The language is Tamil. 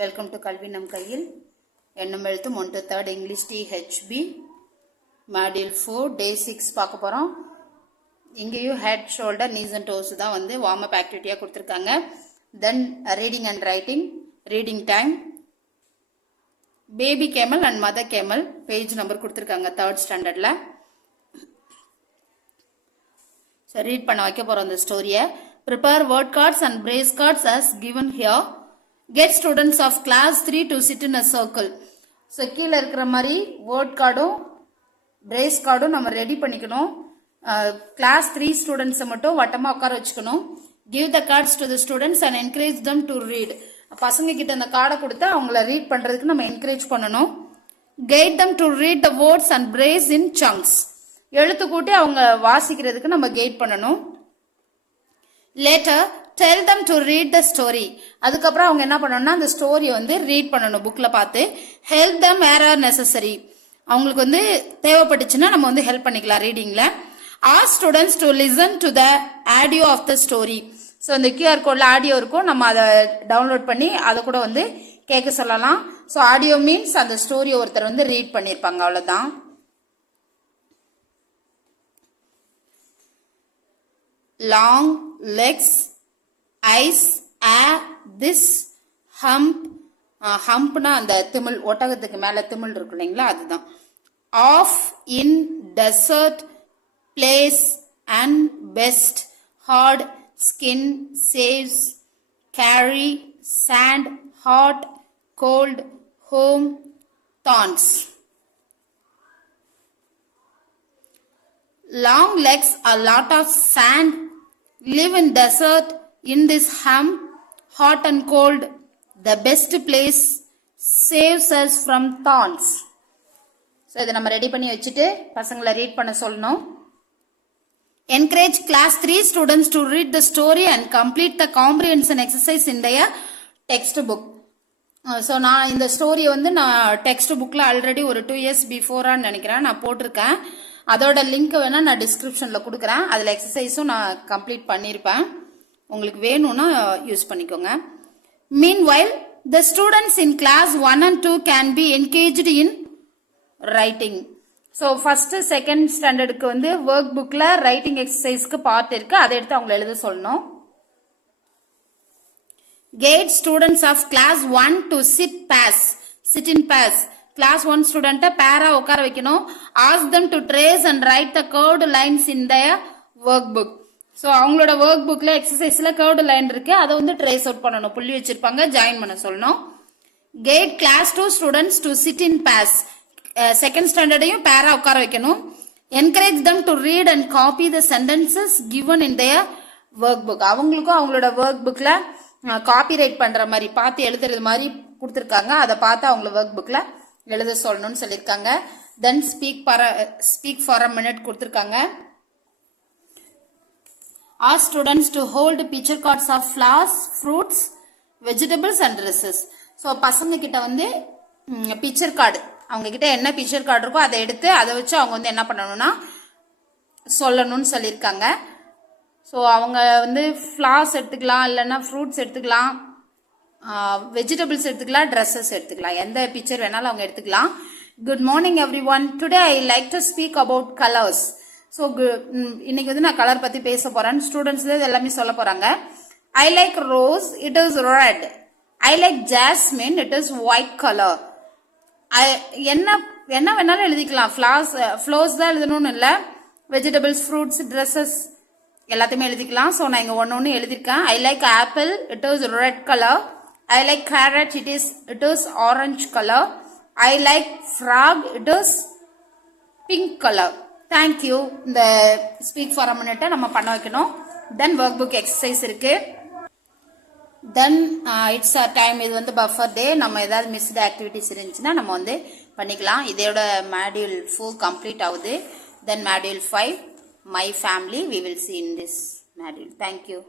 வெல்கம் டு கல்வி நம் கையில். எண்ணம் எழுத்தும் 1 to 3rd English THB module 4 day 6 பார்க்க போகிறோம். இங்கேயும் head shoulder knees and toes தான் வந்து வார்ம் அப் ஆக்டிவிட்டியாக கொடுத்துருக்காங்க. Then reading and writing, reading time, baby camel and mother camel page number கொடுத்துருக்காங்க 3rd ஸ்டாண்டர்டில். ஸோ ரீட் பண்ண வைக்க போகிறோம் அந்த ஸ்டோரியை. Prepare word cards and brace cards as given here. Get students of class 3 to sit in a circle. So கீழே இருக்கிற மாதிரி வேர்ட் கார்டும் பிரேஸ் கார்டும் நம்ம ரெடி பண்ணிக்கணும். கிளாஸ் 3 ஸ்டூடெண்ட்ஸை மட்டும் வட்டமாக உட்கார வச்சுக்கணும். Give the cards to the students and encourage them to read. பசங்க கிட்ட அந்த கார்டை கொடுத்து அவங்கள ரீட் பண்றதுக்கு நம்ம என்கரேஜ் பண்ணணும். Guide them to read the words and brace in chunks. எழுத்து கூட்டி அவங்க வாசிக்கிறதுக்கு நம்ம கைட் பண்ணணும். Later, tell them to read the story. அதுக்கப்புறம் அவங்க என்ன பண்ணணும்னா அந்த ஸ்டோரியை வந்து ரீட் பண்ணணும் புக்ல பார்த்து. Help them where necessary. அவங்களுக்கு வந்து தேவைப்பட்டுச்சுன்னா நம்ம வந்து ஹெல்ப் பண்ணிக்கலாம் ரீடிங்ல. Ask students to listen to the audio of the story. So இந்த QR கோட்ல ஆடியோ இருக்கும், நம்ம அதை டவுன்லோட் பண்ணி அதை கூட வந்து கேட்க சொல்லலாம். ஸோ ஆடியோ மீன்ஸ் அந்த ஸ்டோரியை ஒருத்தர் வந்து ரீட் பண்ணியிருப்பாங்க, அவ்வளோதான். Long legs, eyes, this, hump, humpனா அந்த திமிழ், ஒட்டகத்துக்கு மேல திமிழ் இருக்கு இல்லைங்களா, அதுதான். Off, in, desert, place, and best, hard, skin, saves, carry, sand, hot, cold, home, thorns. Long legs, a lot of sand, live in desert, in this hump, hot and cold, the best place, saves us from thorns. So இதை நம்ம ரெடி பண்ணி வச்சுட்டு பசங்களை ரீட் பண்ண சொல்லணும். Encourage class 3 students to read the story and complete the comprehension exercise in their textbook. So நான் இந்த ஸ்டோரியை வந்து நான் டெக்ஸ்ட் புக்கில் ஆல்ரெடி ஒரு 2 years பிஃபோரான்னு நினைக்கிறேன் நான் போட்டிருக்கேன். அதோட லிங்க் வேணா நான் டிஸ்கிரிப்ஷனில் கொடுக்குறேன். அதில் எக்ஸசைஸும் நான் கம்ப்ளீட் பண்ணியிருப்பேன். உங்களுக்கு வேணும்னா யூஸ் பண்ணிக்கோங்க. Meanwhile, the students in class 1 and 2 can be engaged in writing. So first second ஸ்டாண்டர்டுக்கு வந்து ஒர்க் புக்கில் ரைட்டிங் எக்ஸசைஸ்க்கு பார்ட் இருக்கு, அதை எடுத்து அவங்களை எழுத சொல்லணும். Guide students of class 1 to sit in pairs. Class 1 ஸ்டூடெண்ட்டை பேரா உட்கார வைக்கணும். Ask them to trace and write the curved lines in their workbook. So அவங்களோட ஒர்க் புக்ல எக்ஸசைஸ்ல கர்வ்டு லைன் இருக்கு, அதை வந்து ட்ரேஸ் அவுட் பண்ணணும், புள்ளி வச்சிருப்பாங்க, ஜாயின் பண்ண சொல்லணும். Guide class 2 students to sit in pairs. Second ஸ்டாண்டர்டையும் பேரா உட்கார வைக்கணும். Encourage them to read and copy the sentences given in their workbook. அவங்களுக்கும் அவங்களோட ஒர்க் புக்ல காப்பிரைட் பண்ற மாதிரி பார்த்து எழுதுறது மாதிரி கொடுத்துருக்காங்க, அதை பார்த்து அவங்கள ஒர்க் புக்ல எழுத சொல்லணும்னு சொல்லியிருக்காங்க. தென் ஸ்பீக் ஃபார் அ மினிட் கொடுத்துருக்காங்க. Ask students to hold picture cards of flowers, fruits, vegetables and dresses. So பசங்க கிட்ட வந்து பிக்சர் கார்டு, அவங்க கிட்ட என்ன பிக்சர் கார்டு இருக்கோ அதை எடுத்து அதை வச்சு அவங்க வந்து என்ன பண்ணணும்னா சொல்லணும்னு சொல்லியிருக்காங்க. ஸோ அவங்க வந்து ஃப்ளவர்ஸ் எடுத்துக்கலாம், இல்லைன்னா ஃப்ரூட்ஸ் எடுத்துக்கலாம், வெஜிடபிள்ஸ் எடுத்துக்கலாம், ட்ரெஸ்ஸஸ் எடுத்துக்கலாம், எந்த பிக்சர் வேணாலும் அவங்க எடுத்துக்கலாம். Good morning every one, today I like to speak about colours. So இன்னைக்கு வந்து நான் கலர் பத்தி பேச போறேன். ஸ்டூடெண்ட்ஸ் எல்லாமே சொல்ல போறாங்க. I like rose, it is red. I like jasmine, it is white colour. என்ன வேணாலும் எழுதிக்கலாம், ஃப்ளவர்ஸ் தான் எழுதணும்னு இல்லை, வெஜிடபிள்ஸ், ஃப்ரூட்ஸ், ட்ரெஸ்ஸஸ் எல்லாத்தையுமே எழுதிக்கலாம். ஸோ நான் இங்க ஒன்னு எழுதிருக்கேன். I like apple, it is red colour. I like carrot, it is orange color. I like frog, it is pink color. Thank you. இந்த speak for a minute நம்ம பண்ண வைக்கணும். Then workbook exercise இருக்கு. Then it's a time, இது வந்து buffer day. நம்ம ஏதாவது missed activities இருந்துச்சுன்னா நம்ம வந்து பண்ணிக்கலாம். இதோட module 4 complete ஆகுது. Then module 5 my family we will see in this module. Thank you.